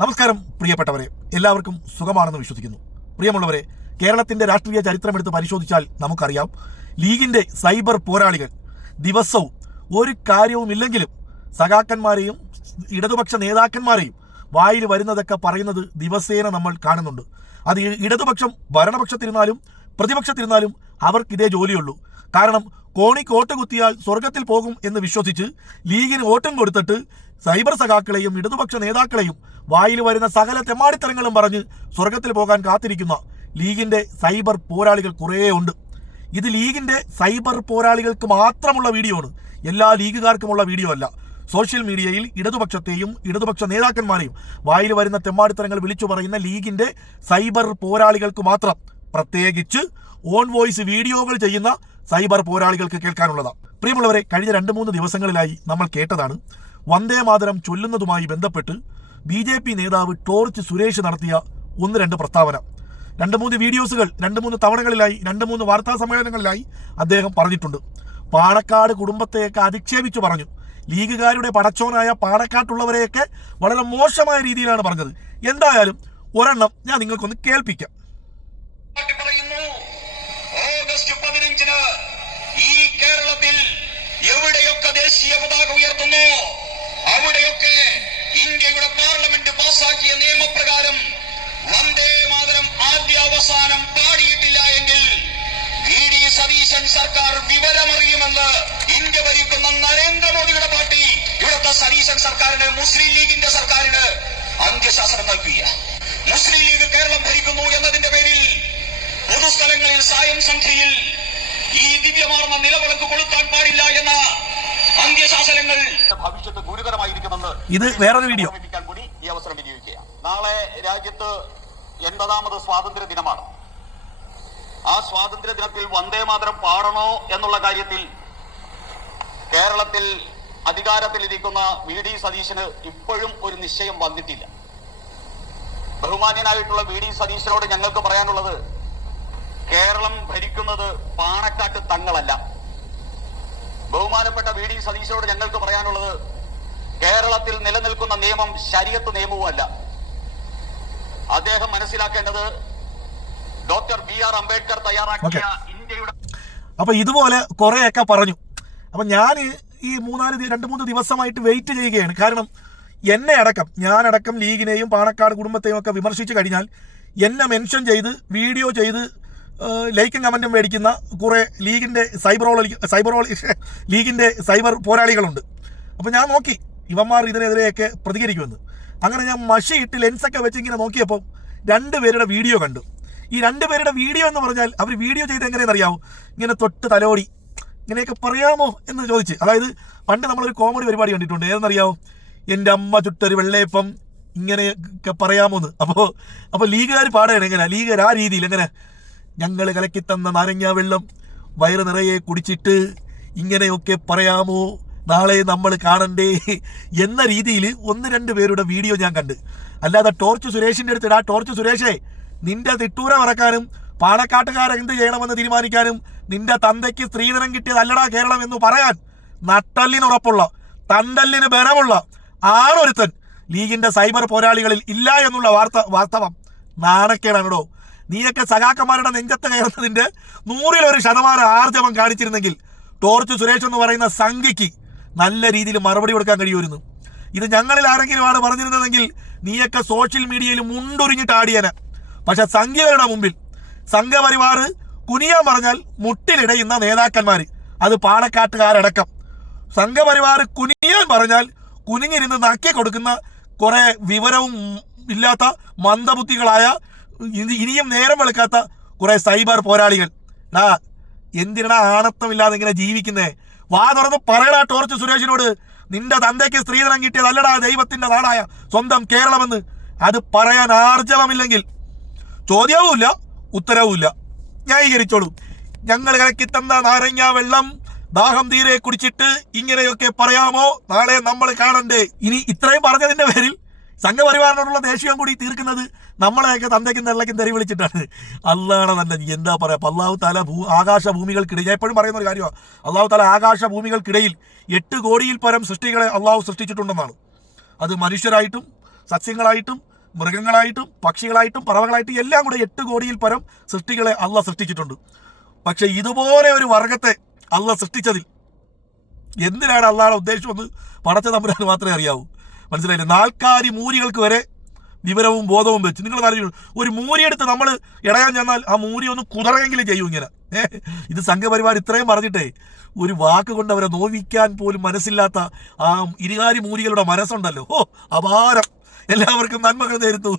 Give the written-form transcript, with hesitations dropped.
നമസ്കാരം പ്രിയപ്പെട്ടവരെ, എല്ലാവർക്കും സുഖമാണെന്ന് വിശ്വസിക്കുന്നു. പ്രിയമുള്ളവരെ, കേരളത്തിന്റെ രാഷ്ട്രീയ ചരിത്രമെടുത്ത് പരിശോധിച്ചാൽ നമുക്കറിയാം, ലീഗിന്റെ സൈബർ പോരാളികൾ ദിവസവും ഒരു കാര്യവുമില്ലെങ്കിലും സഖാക്കന്മാരെയും ഇടതുപക്ഷ നേതാക്കന്മാരെയും വായിൽ വരുന്നതൊക്കെ പറയുന്നത് ദിവസേന നമ്മൾ കാണുന്നുണ്ട്. അത് ഇടതുപക്ഷം ഭരണപക്ഷത്തിരുന്നാലും പ്രതിപക്ഷത്തിരുന്നാലും അവർക്കിതേ ജോലിയുള്ളൂ. കാരണം കോണിക്ക് വോട്ട് കുത്തിയാൽ സ്വർഗത്തിൽ പോകും എന്ന് വിശ്വസിച്ച് ലീഗിന് വോട്ടും കൊടുത്തിട്ട് സൈബർ സഖാക്കളെയും ഇടതുപക്ഷ നേതാക്കളെയും വായിൽ വരുന്ന സകല തെമ്മാടിത്തരങ്ങളും പറഞ്ഞ് സ്വർഗത്തിൽ പോകാൻ കാത്തിരിക്കുന്ന ലീഗിന്റെ സൈബർ പോരാളികൾ കുറേ ഉണ്ട്. ഇത് ലീഗിന്റെ സൈബർ പോരാളികൾക്ക് മാത്രമുള്ള വീഡിയോ ആണ്, എല്ലാ ലീഗുകാർക്കുമുള്ള വീഡിയോ അല്ല. സോഷ്യൽ മീഡിയയിൽ ഇടതുപക്ഷത്തെയും ഇടതുപക്ഷ നേതാക്കന്മാരെയും വായിൽ വരുന്ന തെമ്മാടിത്തരങ്ങൾ വിളിച്ചു പറയുന്ന ലീഗിന്റെ സൈബർ പോരാളികൾക്ക് മാത്രം, പ്രത്യേകിച്ച് ഓൺ വോയിസ് വീഡിയോകൾ ചെയ്യുന്ന സൈബർ പോരാളികൾക്ക് കേൾക്കാനുള്ളതാണ്. പ്രിയമുള്ളവരെ, കഴിഞ്ഞ 2-3 ദിവസങ്ങളിലായി നമ്മൾ കേട്ടതാണ് വന്ദേ മാതരം ചൊല്ലുന്നതുമായി ബന്ധപ്പെട്ട് BJP നേതാവ് ടോർച്ച് സുരേഷ് നടത്തിയ 1-2 പ്രസ്താവന. 2-3 വീഡിയോസുകൾ 2-3 തവണകളിലായി 2-3 വാർത്താ സമ്മേളനങ്ങളിലായി അദ്ദേഹം പറഞ്ഞിട്ടുണ്ട്. പാണക്കാട് കുടുംബത്തെയൊക്കെ അധിക്ഷേപിച്ചു പറഞ്ഞു. ലീഗുകാരുടെ പടച്ചോനായ പാണക്കാട്ടുള്ളവരെയൊക്കെ വളരെ മോശമായ രീതിയിലാണ് പറഞ്ഞത്. എന്തായാലും ഒരെണ്ണം ഞാൻ നിങ്ങൾക്കൊന്ന് കേൾപ്പിക്കാം. ഓഗസ്റ്റ് 15-ന് ഈ കേരളത്തിൽ എവിടെയൊക്കെ ദേശീയ പതാക ഉയർത്തുന്നു അവിടെയൊക്കെ ഇന്ത്യയുടെ പാർലമെന്റ് പാസാക്കിയ നിയമപ്രകാരം വന്ദേ മാതരം ആദ്യ അവസാനം പാടിയിട്ടില്ല എങ്കിൽ VD സതീശൻ സർക്കാർ വിവരമറിയുമെന്ന് ഇന്ത്യ ഭരിക്കുന്ന നരേന്ദ്രമോദിയുടെ പാർട്ടി ഇവിടുത്തെ സതീശൻ സർക്കാരിന്, മുസ്ലിം ലീഗിന്റെ സർക്കാരിന് അന്ത്യശാസനം നൽകുക. മുസ്ലിം ലീഗ് കേരളം ഭരിക്കുന്നു എന്നതിന്റെ പേരിൽ പൊതുസ്ഥലങ്ങളിൽ സായം സന്ധ്യയിൽ ഈ ദിവ്യമാർന്ന നിലവിളക്ക് കൊളുത്താൻ പാടില്ല എന്ന അന്ത്യശാസനങ്ങൾ ഭവിഷ്യത്ത് ഗുരുതരമായിരിക്കുമെന്ന് ഇത് വേറൊരു വീഡിയോ കൂടി ഈ അവസരം വിനിയോഗിക്കുക. നാളെ രാജ്യത്ത് 80ാമത് സ്വാതന്ത്ര്യ ദിനമാണ്. ആ സ്വാതന്ത്ര്യ ദിനത്തിൽ വന്ദേ മാതരം പാടണോ എന്നുള്ള കാര്യത്തിൽ കേരളത്തിൽ അധികാരത്തിലിരിക്കുന്ന VD സതീശന് ഇപ്പോഴും ഒരു നിശ്ചയം വന്നിട്ടില്ല. ബഹുമാന്യനായിട്ടുള്ള VD സതീശനോട് ഞങ്ങൾക്ക് പറയാനുള്ളത്, കേരളം ഭരിക്കുന്നത് പാണക്കാട്ട് തങ്ങളല്ല. ബഹുമാനപ്പെട്ട VD സതീശനോട് ഞങ്ങൾക്ക് പറയാനുള്ളത്, കേരളത്തിൽ നിലനിൽക്കുന്ന നിയമം ശരീഅത്ത് നിയമവുമല്ല. അദ്ദേഹം മനസ്സിലാക്കേണ്ടത് ഡോക്ടർ BR അംബേദ്കർ തയ്യാറാക്കിയ ഇന്ത്യയുടെ. അപ്പൊ ഇതുപോലെ കുറെയൊക്കെ പറഞ്ഞു. അപ്പൊ ഞാൻ ഈ 2-3 ദിവസമായിട്ട് വെയിറ്റ് ചെയ്യുകയാണ്. കാരണം എന്നെ അടക്കം, ഞാനടക്കം ലീഗിനെയും പാണക്കാട് കുടുംബത്തെയും ഒക്കെ വിമർശിച്ചു കഴിഞ്ഞാൽ എന്നെ മെൻഷൻ ചെയ്ത് വീഡിയോ ചെയ്ത് ലൈക്കും കമന്റും മേടിക്കുന്ന കുറെ ലീഗിന്റെ ലീഗിന്റെ സൈബർ പോരാളികളുണ്ട്. അപ്പോൾ ഞാൻ നോക്കി ഇവന്മാർ ഇതിനെതിരെയൊക്കെ പ്രതികരിക്കുമെന്ന്. അങ്ങനെ ഞാൻ മഷിയിട്ട് ലെൻസൊക്കെ വെച്ച് ഇങ്ങനെ നോക്കിയപ്പോൾ 2 പേരുടെ വീഡിയോ കണ്ടു. ഈ 2 പേരുടെ വീഡിയോ എന്ന് പറഞ്ഞാൽ അവർ വീഡിയോ ചെയ്ത് എങ്ങനെയെന്നറിയാമോ? ഇങ്ങനെ തൊട്ട് തലോടി ഇങ്ങനെയൊക്കെ പറയാമോ എന്ന് ചോദിച്ച്. അതായത് പണ്ട് നമ്മളൊരു കോമഡി പരിപാടി കണ്ടിട്ടുണ്ട്, ഏതെന്നറിയാമോ? എൻ്റെ അമ്മ ചുട്ടൊരു വെള്ളയപ്പം ഇങ്ങനെയൊക്കെ പറയാമോന്ന്. അപ്പോൾ ലീഗുകാർ പാടുകയാണ് എങ്ങനെ, ലീഗുകാർ ആ രീതിയിൽ എങ്ങനെ, ഞങ്ങൾ കലക്കി തന്ന നാരങ്ങ വെള്ളം വയറ് നിറയെ കുടിച്ചിട്ട് ഇങ്ങനെയൊക്കെ പറയാമോ, നാളെ നമ്മൾ കാണണ്ടേ എന്ന രീതിയിൽ 1-2 പേരുടെ വീഡിയോ ഞാൻ കണ്ട്. അല്ലാതെ ടോർച്ച് സുരേഷിൻ്റെ അടുത്തിടാ, ടോർച്ച് സുരേഷേ, നിന്റെ തിട്ടൂര മറക്കാനും പാണക്കാട്ടുകാരെന്ത് ചെയ്യണമെന്ന് തീരുമാനിക്കാനും നിന്റെ തന്തയ്ക്ക് സ്ത്രീധനം കിട്ടിയതല്ലടാ കേരളം എന്ന് പറയാൻ നട്ടല്ലിനുറപ്പുള്ള, തണ്ടല്ലിന് ബലമുള്ള ആളൊരുത്തൻ ലീഗിന്റെ സൈബർ പോരാളികളിൽ ഇല്ല എന്നുള്ള വാസ്തവം നാണക്കേടാണോ? നീയൊക്കെ സഖാക്കന്മാരുടെ നെഞ്ചത്ത് കയറുന്നതിന്റെ 100% ആർജവം കാണിച്ചിരുന്നെങ്കിൽ ടോർച്ച് സുരേഷ് എന്ന് പറയുന്ന സംഖ്യയ്ക്ക് നല്ല രീതിയിൽ മറുപടി കൊടുക്കാൻ കഴിയുമായിരുന്നു. ഇത് ഞങ്ങളിൽ ആരെങ്കിലും ആണ് പറഞ്ഞിരുന്നതെങ്കിൽ നീയൊക്കെ സോഷ്യൽ മീഡിയയിൽ മുണ്ടൊരിഞ്ഞിട്ട് ആടിയന്. പക്ഷെ സംഖ്യകളുടെ മുമ്പിൽ സംഘപരിവാർ കുനിയാൻ പറഞ്ഞാൽ മുട്ടിലിടയുന്ന നേതാക്കന്മാർ, അത് പാണക്കാട്ടുകാരടക്കം, സംഘപരിവാർ കുനിയാൻ പറഞ്ഞാൽ കുനിഞ്ഞിരുന്ന് നക്കി കൊടുക്കുന്ന കുറെ വിവരവും ഇല്ലാത്ത മന്ദബുദ്ധികളായ ഇനിയും നേരം വെളുക്കാത്ത കുറെ സൈബർ പോരാളികൾ. എന്തിനാ ആണത്വമില്ലാതെ ഇങ്ങനെ ജീവിക്കുന്നേ? വാ തുറന്ന് പറയടാ ടോർച്ച് സുരേഷിനോട്, നിന്റെ തന്തയ്ക്ക് സ്ത്രീധനം കിട്ടിയതല്ലടാ ദൈവത്തിന്റെ നാടായ സ്വന്തം കേരളമെന്ന്. അത് പറയാൻ ആർജവമില്ലെങ്കിൽ ചോദ്യവുമില്ല ഉത്തരവുമില്ല, ന്യായീകരിച്ചോളൂ. ഞങ്ങൾ കലക്കി തന്ന നാരങ്ങ വെള്ളം ദാഹം തീരെ കുടിച്ചിട്ട് ഇങ്ങനെയൊക്കെ പറയാമോ, നാളെ നമ്മൾ കാണണ്ടേ. ഇനി ഇത്രയും പറഞ്ഞതിന്റെ പേരിൽ സംഘപരിവാറിനോടുള്ള ദേഷ്യം കൂടി തീർക്കുന്നത് നമ്മളെയൊക്കെ തന്തയ്ക്കും തെള്ളയ്ക്കും തെറി വിളിച്ചിട്ടാണ്. അള്ളാണ് തന്നെ എന്താ പറയാ. അള്ളാഹു താല ആകാശഭൂമികൾക്കിടയിൽ, ഞാൻ എപ്പോഴും പറയുന്ന ഒരു കാര്യമാണ്, അള്ളാഹു താല ആകാശഭൂമികൾക്കിടയിൽ 8 കോടിയിൽ പരം സൃഷ്ടികളെ അള്ളാഹു സൃഷ്ടിച്ചിട്ടുണ്ടെന്നാണ്. അത് മനുഷ്യരായിട്ടും സസ്യങ്ങളായിട്ടും മൃഗങ്ങളായിട്ടും പക്ഷികളായിട്ടും പറവകളായിട്ടും എല്ലാം കൂടെ 8 കോടിയിൽ പരം സൃഷ്ടികളെ അള്ളാഹ് സൃഷ്ടിച്ചിട്ടുണ്ട്. പക്ഷെ ഇതുപോലെ ഒരു വർഗത്തെ അള്ളാഹ് സൃഷ്ടിച്ചതിൽ എന്തിനാണ് അള്ളാഹുടെ ഉദ്ദേശമെന്ന് പടച്ച തമ്പുരാന് മാത്രമേ അറിയാവൂ. മനസ്സിലായില്ലേ? നാൽക്കാലി മൂരികൾക്ക് വരെ വിവരവും ബോധവും വെച്ച് നിങ്ങൾ അറിയുള്ളൂ. ഒരു മൂരിയെടുത്ത് നമ്മൾ ഇടയാൻ ചെന്നാൽ ആ മൂരി ഒന്ന് കുതറയെങ്കിലും ചെയ്യും ഇങ്ങനെ. ഇത് സംഘപരിവാർ ഇത്രയും പറഞ്ഞിട്ടേ ഒരു വാക്ക് കൊണ്ട് അവരെ നോവിക്കാൻ പോലും മനസ്സില്ലാത്ത ആ ഇരുകാരി മൂരികളുടെ മനസ്സുണ്ടല്ലോ, അപാരം. എല്ലാവർക്കും നന്മകൾ നേരുന്നു.